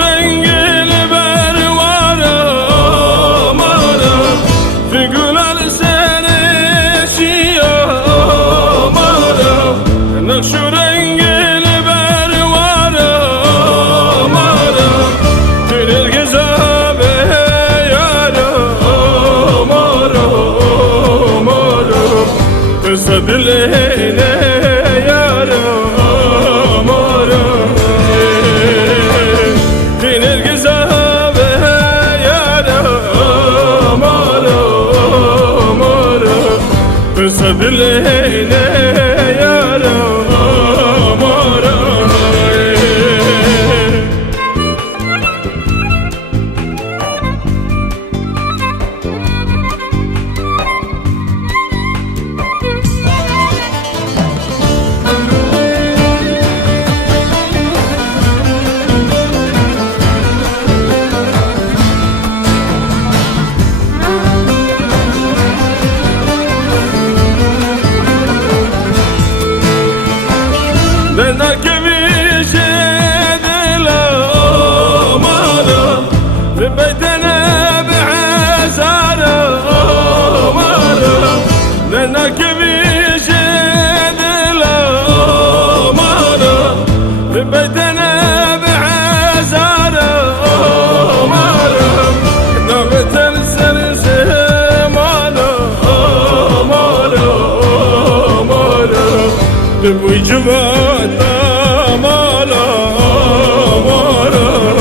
rengini ver varım arım, figürler seni siyam arım. Nakşu rengini ver varım arım, dünür gezabe yarım arım arım. Kısa dileğine yarım arım, dünür gezabe yarım arım arım. Kısa dileğine yarım arım. Dena kevişe dilam arım, bedene be'azarım arım. Dena kevişe dilam arım, bedene be'azarım arım. Nabeten serzem arım arım arım. Bu civanım alam arım,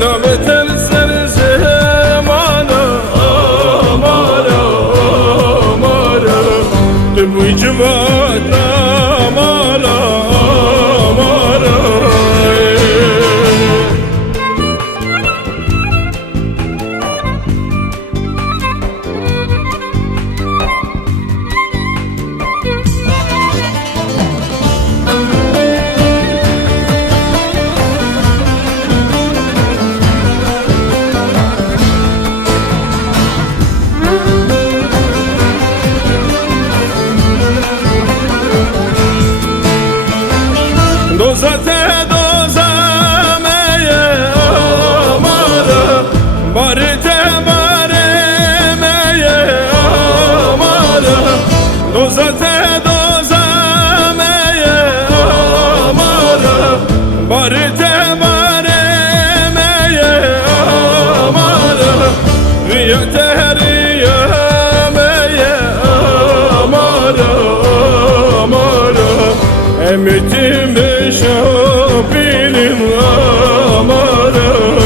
nabeten serzem anam alam arım. Bu civanım alam arım. Dozate dozameye amarım, barite baremeye amarım. Dozate dozameye amarım, barite baremeye amarım. Riyate riyameye amarım amarım. Emitim şapilim amarım,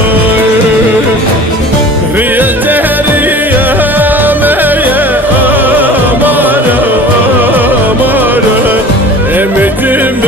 riyete riyameye amarım amarım. Emitim